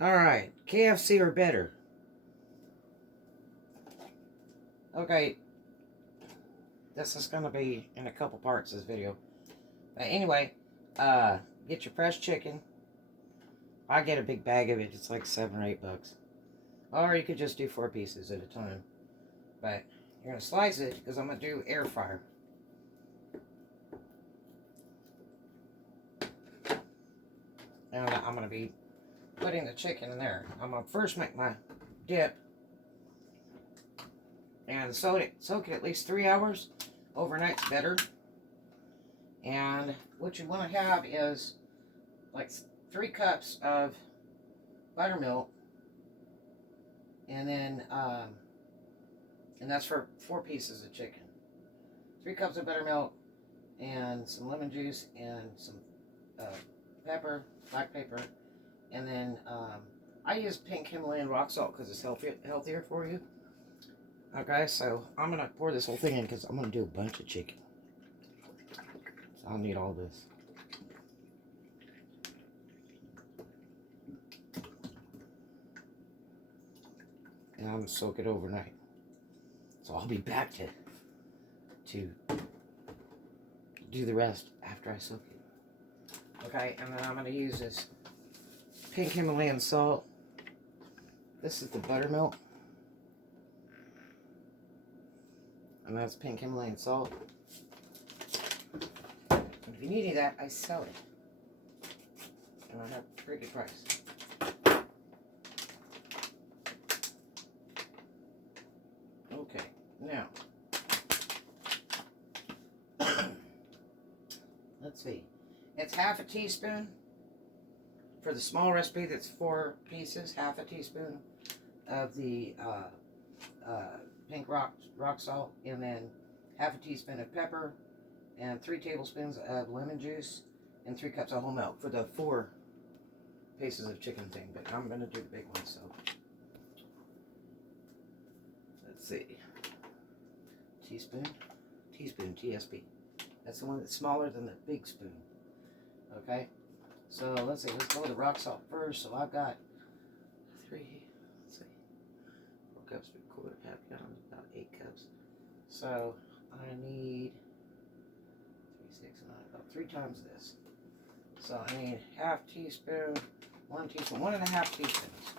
Alright, KFC or better? Okay, this is going to be in a couple parts, this video. But anyway, get your fresh chicken. I get a big bag of it. It's like $7 or $8. Or you could just do 4 pieces at a time. But you're going to slice it because I'm going to do air fryer. And I'm going to be putting the chicken in there. I'm going to first make my dip. And soak it at least 3 hours. Overnight's better. And what you want to have is like 3 cups of buttermilk. And then, and that's for 4 pieces of chicken. 3 cups of buttermilk and some lemon juice and some pepper, black pepper. And then I use pink Himalayan rock salt because it's healthier for you. Okay, so I'm going to pour this whole thing in because I'm going to do a bunch of chicken. So I'll need all this. And I'm going to soak it overnight. So I'll be back to do the rest after I soak it. Okay, and then I'm going to use this pink Himalayan salt. This is the buttermilk. And that's pink Himalayan salt. And if you need any of that, I sell it. And I have a pretty good price. Okay, now. Let's see. It's half a teaspoon. For the small recipe that's 4 pieces, half a teaspoon of the pink rock salt, and then half a teaspoon of pepper, and 3 tablespoons of lemon juice, and 3 cups of whole milk for the 4 pieces of chicken thing. But I'm going to do the big one, so let's see. Teaspoon, TSP. That's the one that's smaller than the big spoon. Okay, so let's see. Let's go with the rock salt first. So I've got 4 cups, 1/4, half gallon, about 8 cups. So I need 3, 6, 9, about 3 times this. So I need half teaspoon, 1 teaspoon, 1.5 teaspoons.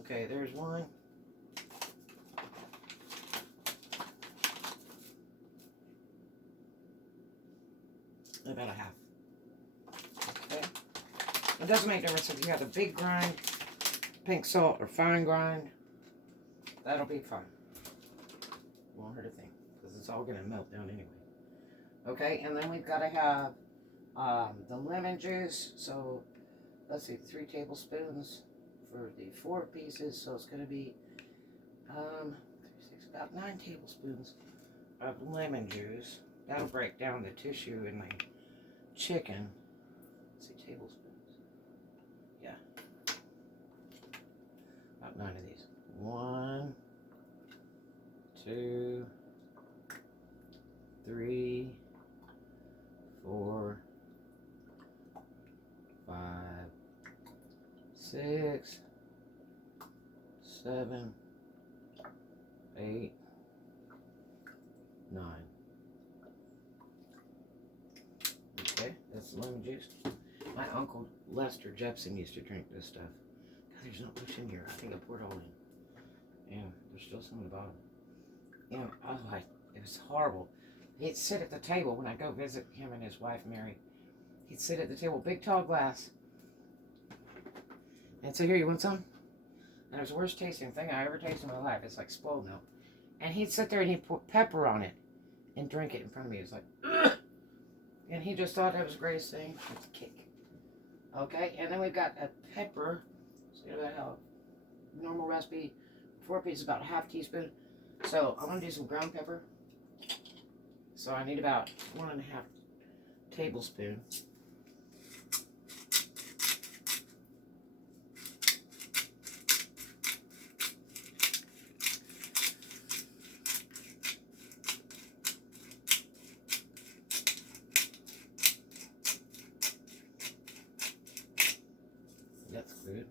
Okay, there's one. About a half. Okay. It doesn't make a difference if you have a big grind, pink salt, or fine grind. That'll be fine. Won't hurt a thing because it's all going to melt down anyway. Okay, and then we've got to have the lemon juice. So let's see, 3 tablespoons for the 4 pieces. So it's going to be 3, 6, about 9 tablespoons of lemon juice. That'll break down the tissue in the chicken. Let's see, tablespoons. Yeah. About 9 of these. 1, 2, 3, 4, 5, 6, 7, 8, 9. Okay, that's the lemon juice. My uncle Lester Jepson used to drink this stuff. God, there's not much in here. I think I poured all in. Yeah, there's still some at the bottom. Yeah, it was horrible. He'd sit at the table when I go visit him and his wife Mary. He'd sit at the table, big tall glass. And so here, you want some? And it was the worst tasting thing I ever tasted in my life. It's like spoiled milk. And he'd sit there and he'd put pepper on it and drink it in front of me. It was like, ugh! And he just thought that was the greatest thing. It's a cake. Okay, and then we've got a pepper. So about how normal recipe, 4 pieces, about 1/2 teaspoon. So I'm going to do some ground pepper. So I need about 1.5 tablespoons. good.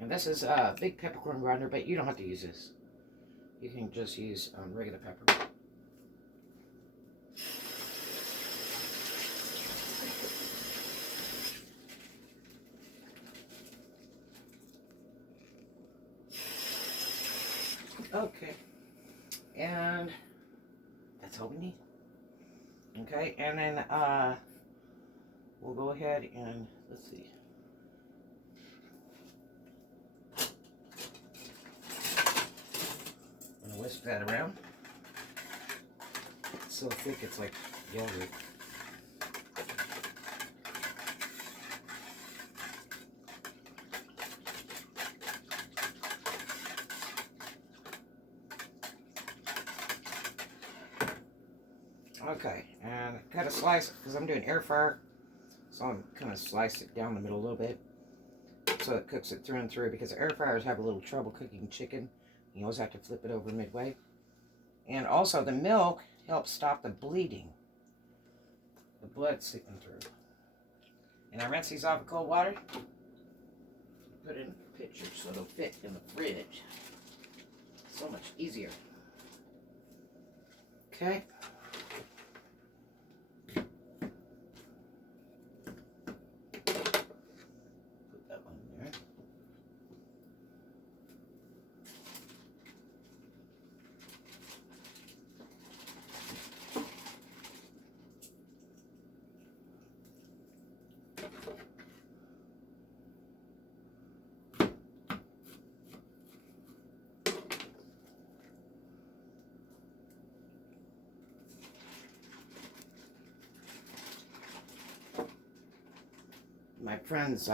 And this is a big peppercorn grinder, but you don't have to use this. You can just use regular pepper. Okay, and that's all we need. Okay, and then we'll go ahead and let's see. I'm gonna whisk that around. It's so thick, it's like yogurt. Okay, and cut a slice because I'm doing air fryer, so I'm kind of slice it down the middle a little bit so it cooks it through and through, because air fryers have a little trouble cooking chicken. You always have to flip it over midway. And also the milk helps stop the bleeding, the blood seeping through. And I rinse these off with cold water, put it in a pitcher so it'll fit in the fridge. So much easier. Okay. My friends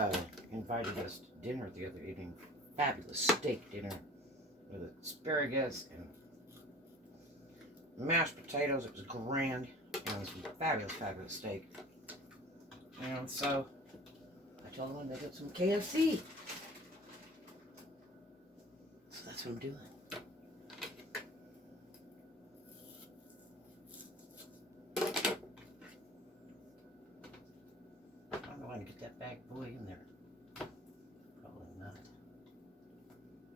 invited us to dinner the other evening. Fabulous steak dinner with asparagus and mashed potatoes. It was grand. And it was fabulous, fabulous steak. And so I told them to get some KFC. So that's what I'm doing. I'm going to get that bad boy in there. Probably not.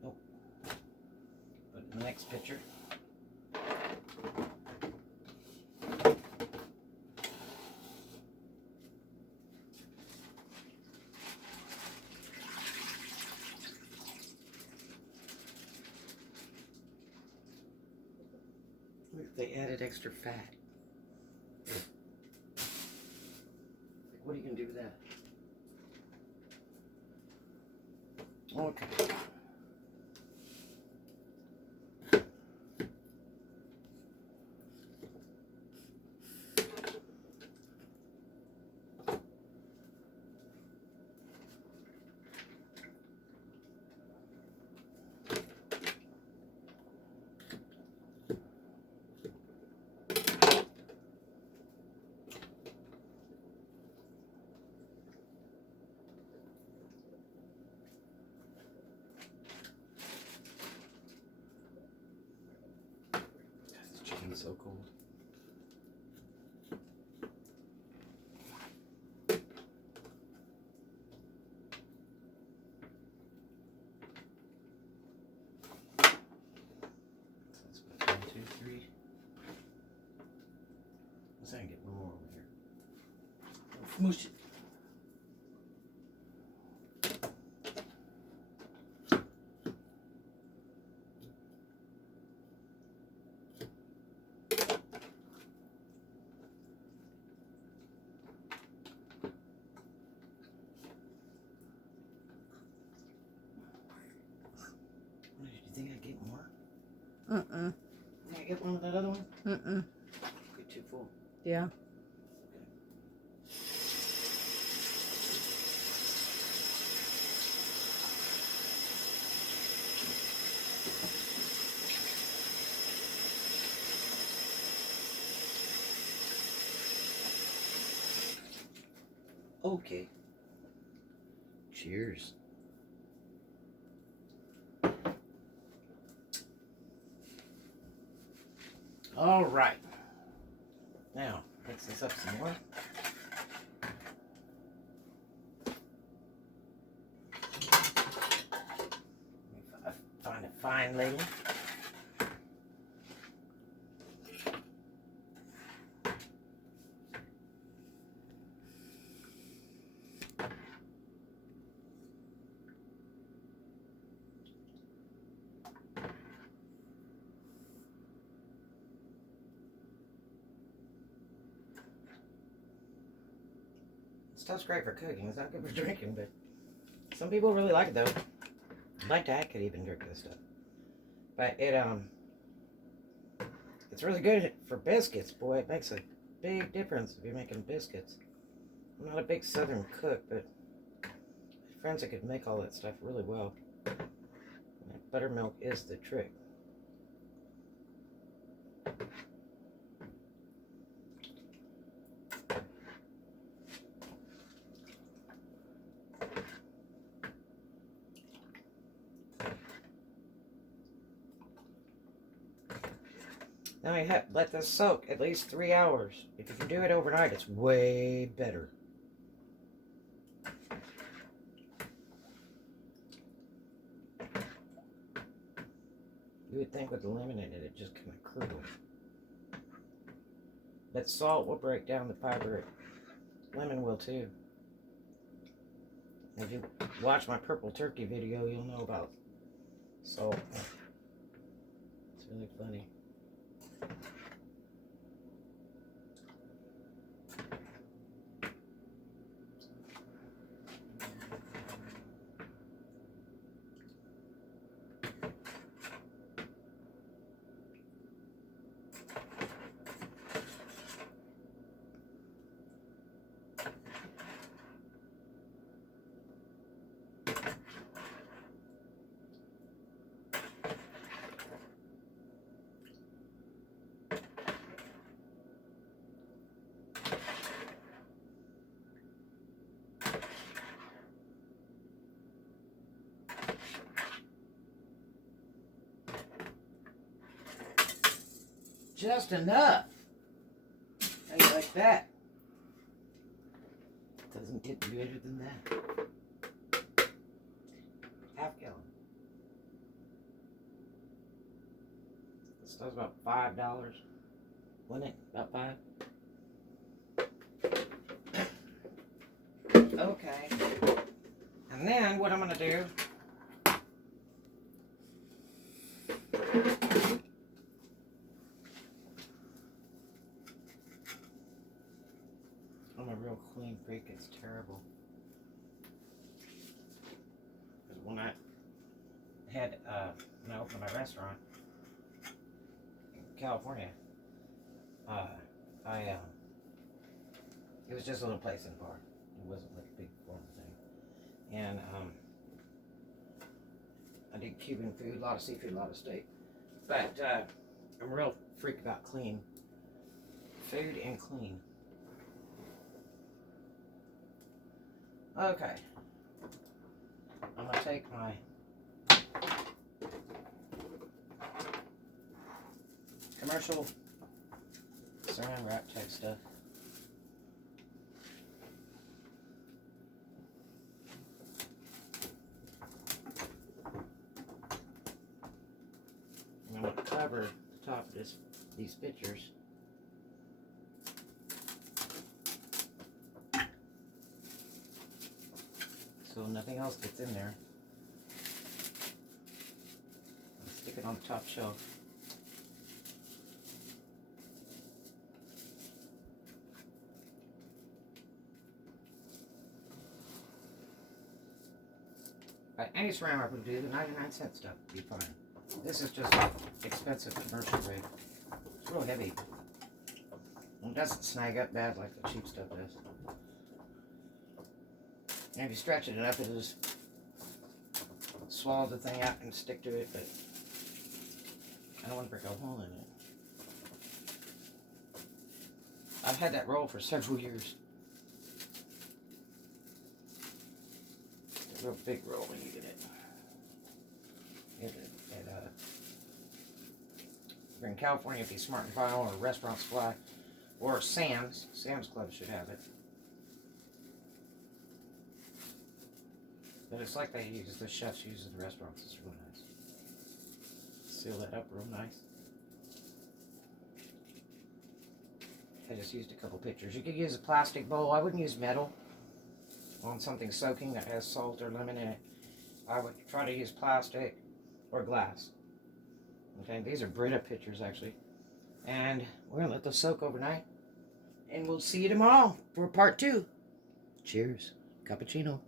Nope. Put it in the next picture. Look, they added extra fat. What are you going to do with that? Okay. It's so cold. Let's put 1, 2, 3. Let's try and get one more over here. Smoosh it. Do you think I get more? Mm-mm. Can I get one of that other one? Mm-mm. Get too full. Yeah. Okay. Cheers. All right. Now, mix this up some more. fine lady. Stuff's great for cooking. It's not good for drinking, but some people really like it though. My dad could even drink this stuff. But it's really good for biscuits. Boy, it makes a big difference if you're making biscuits. I'm not a big southern cook, but friends that could make all that stuff really well. Buttermilk is the trick. Now you have let this soak at least 3 hours. If you can do it overnight, it's way better. You would think with the lemon in it, it just kind of curdle. But salt will break down the fiber. Lemon will too. If you watch my purple turkey video, you'll know about salt. It's really funny. Just enough. How do you like that? Doesn't get better than that. Half gallon. This stuff's about $5, wasn't it? About $5. Okay. And then what I'm gonna do. I'm a real clean freak, it's terrible. Because when I opened my restaurant in California, it was just a little place in the bar. It wasn't like a big formal thing. And I did Cuban food, a lot of seafood, a lot of steak. But I'm a real freak about clean food and clean. Okay, I'm going to take my commercial saran wrap type stuff. And I'm going to cover the top of these pictures. So nothing else gets in there. I'll stick it on the top shelf. Any saran wrap would do, the 99-cent stuff would be fine. This is just expensive commercial grade. It's real heavy. And it doesn't snag up bad like the cheap stuff does. And if you stretch it enough, it'll just swallow the thing out and stick to it, but I don't want to break a hole in it. I've had that roll for several years. It's a real big roll when you get it. If you're in California, if you Smart and Final or Restaurant Supply or Sam's Club should have it. But it's like they use, the chefs use in the restaurants. It's really nice. seal that up real nice. I just used a couple pictures. You could use a plastic bowl. I wouldn't use metal on something soaking that has salt or lemon in it. I would try to use plastic or glass. Okay, these are Brita pictures actually. And we're going to let those soak overnight. And we'll see you tomorrow for part 2. Cheers. Cappuccino.